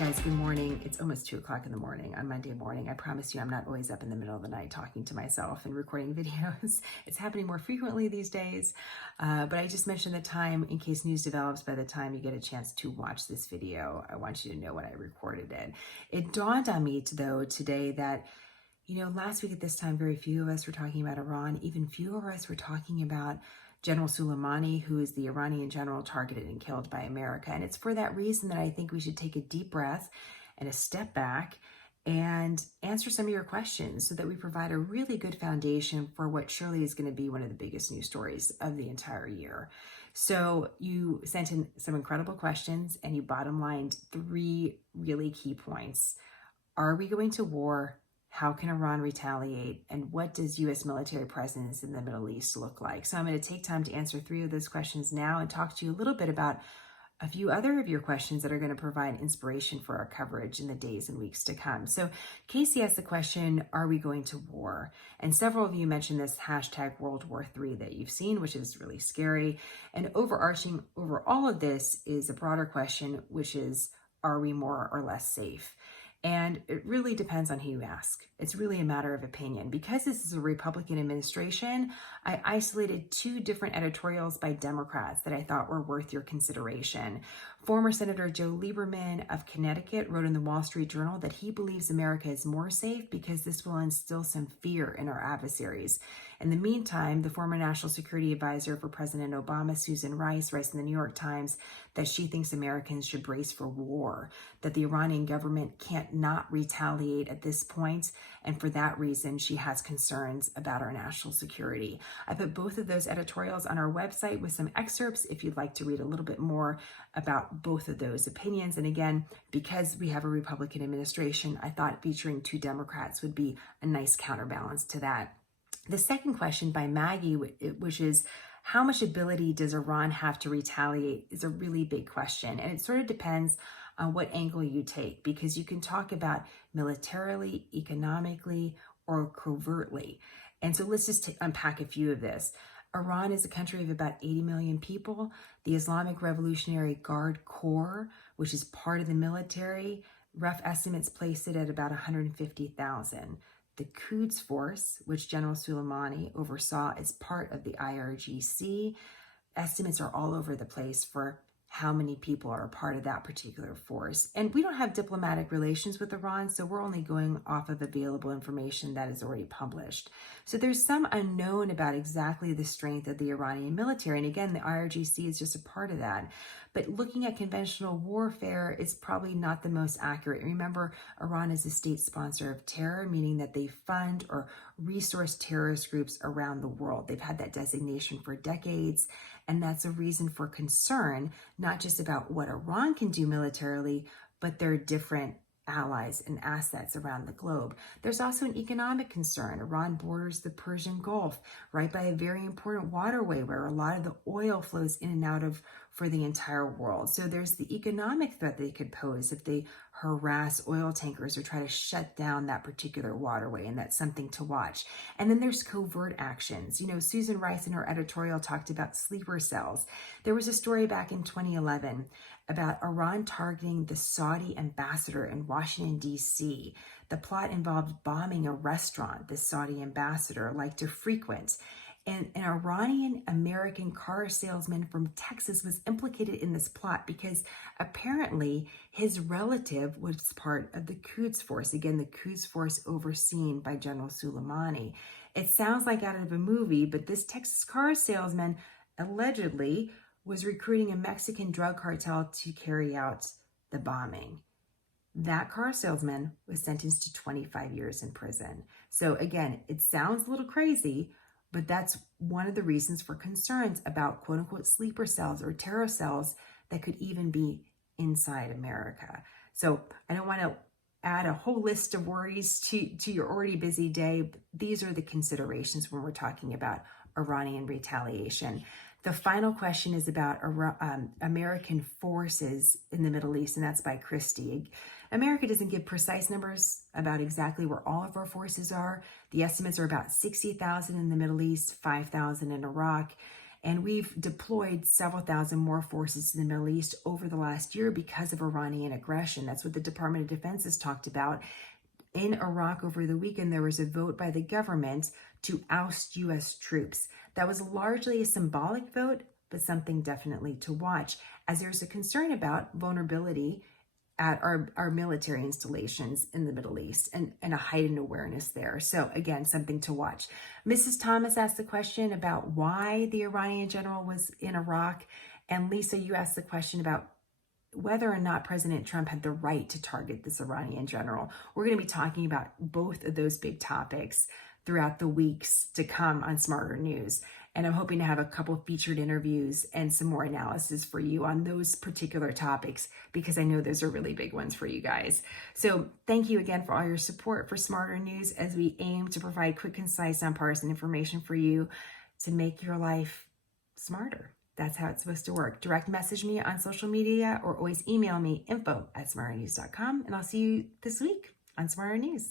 guys, good morning. It's almost 2 o'clock in the morning on Monday morning. I promise you I'm not always up in the middle of the night talking to myself and recording videos. It's happening more frequently these days, but I just mentioned the time in case news develops by the time you get a chance to watch this video. I want you to know when I recorded it. It dawned on me, though, today that last week at this time, very few of us were talking about Iran. Even fewer of us were talking about General Soleimani, who is the Iranian general targeted and killed by America. And it's for that reason that I think we should take a deep breath and a step back and answer some of your questions so that we provide a really good foundation for what surely is going to be one of the biggest news stories of the entire year. So you sent in some incredible questions and you bottom lined 3 really key points. Are we going to war? How can Iran retaliate? And what does U.S. military presence in the Middle East look like? So I'm going to take time to answer 3 of those questions now and talk to you a little bit about a few other of your questions that are going to provide inspiration for our coverage in the days and weeks to come. So Casey asked the question, are we going to war? And several of you mentioned this hashtag World War III that you've seen, which is really scary. And overarching over all of this is a broader question, which is, are we more or less safe? And it really depends on who you ask. It's really a matter of opinion. Because this is a Republican administration, I isolated 2 different editorials by Democrats that I thought were worth your consideration. Former Senator Joe Lieberman of Connecticut wrote in the Wall Street Journal that he believes America is more safe because this will instill some fear in our adversaries. In the meantime, the former National Security Advisor for President Obama, Susan Rice, writes in the New York Times that she thinks Americans should brace for war, that the Iranian government can't not retaliate at this point, and for that reason, she has concerns about our national security. I put both of those editorials on our website with some excerpts if you'd like to read a little bit more about both of those opinions. And again, because we have a Republican administration, I thought featuring 2 Democrats would be a nice counterbalance to that. The second question by Maggie, which is, how much ability does Iran have to retaliate, is a really big question. And it sort of depends on what angle you take, because you can talk about militarily, economically, or covertly. And so let's just unpack a few of this. Iran is a country of about 80 million people. The Islamic Revolutionary Guard Corps, which is part of the military, rough estimates place it at about 150,000. The Quds Force, which General Soleimani oversaw as part of the IRGC, estimates are all over the place for how many people are a part of that particular force. And we don't have diplomatic relations with Iran, so we're only going off of available information that is already published. So there's some unknown about exactly the strength of the Iranian military. And again, the IRGC is just a part of that. But looking at conventional warfare is probably not the most accurate. Remember, Iran is a state sponsor of terror, meaning that they fund or resource terrorist groups around the world. They've had that designation for decades, and that's a reason for concern, not just about what Iran can do militarily, but their different allies and assets around the globe. There's also an economic concern. Iran borders the Persian Gulf, right by a very important waterway where a lot of the oil flows in and out of for the entire world. So there's the economic threat they could pose if they harass oil tankers or try to shut down that particular waterway, and that's something to watch. And then there's covert actions. Susan Rice in her editorial talked about sleeper cells. There was a story back in 2011 about Iran targeting the Saudi ambassador in Washington, D.C. The plot involved bombing a restaurant the Saudi ambassador liked to frequent. And an Iranian-American car salesman from Texas was implicated in this plot because apparently his relative was part of the Quds Force. Again, the Quds Force overseen by General Soleimani. It sounds like out of a movie, but this Texas car salesman allegedly was recruiting a Mexican drug cartel to carry out the bombing. That car salesman was sentenced to 25 years in prison. So again, it sounds a little crazy, but that's one of the reasons for concerns about quote unquote sleeper cells or terror cells that could even be inside America. So I don't want to add a whole list of worries to your already busy day. But these are the considerations when we're talking about Iranian retaliation. The final question is about American forces in the Middle East, and that's by Christie. America doesn't give precise numbers about exactly where all of our forces are. The estimates are about 60,000 in the Middle East, 5,000 in Iraq. And we've deployed several thousand more forces to the Middle East over the last year because of Iranian aggression. That's what the Department of Defense has talked about. In Iraq over the weekend, there was a vote by the government to oust U.S. troops. That was largely a symbolic vote, but something definitely to watch, as there's a concern about vulnerability at our military installations in the Middle East and a heightened awareness there. So again, something to watch. Mrs. Thomas asked the question about why the Iranian general was in Iraq. And Lisa, you asked the question about whether or not President Trump had the right to target this Iranian general. We're going to be talking about both of those big topics throughout the weeks to come on Smarter News. And I'm hoping to have a couple featured interviews and some more analysis for you on those particular topics, because I know those are really big ones for you guys. So thank you again for all your support for Smarter News as we aim to provide quick, concise, nonpartisan information for you to make your life smarter. That's how it's supposed to work. Direct message me on social media or always email me info@smarternews.com. And I'll see you this week on Smarter News.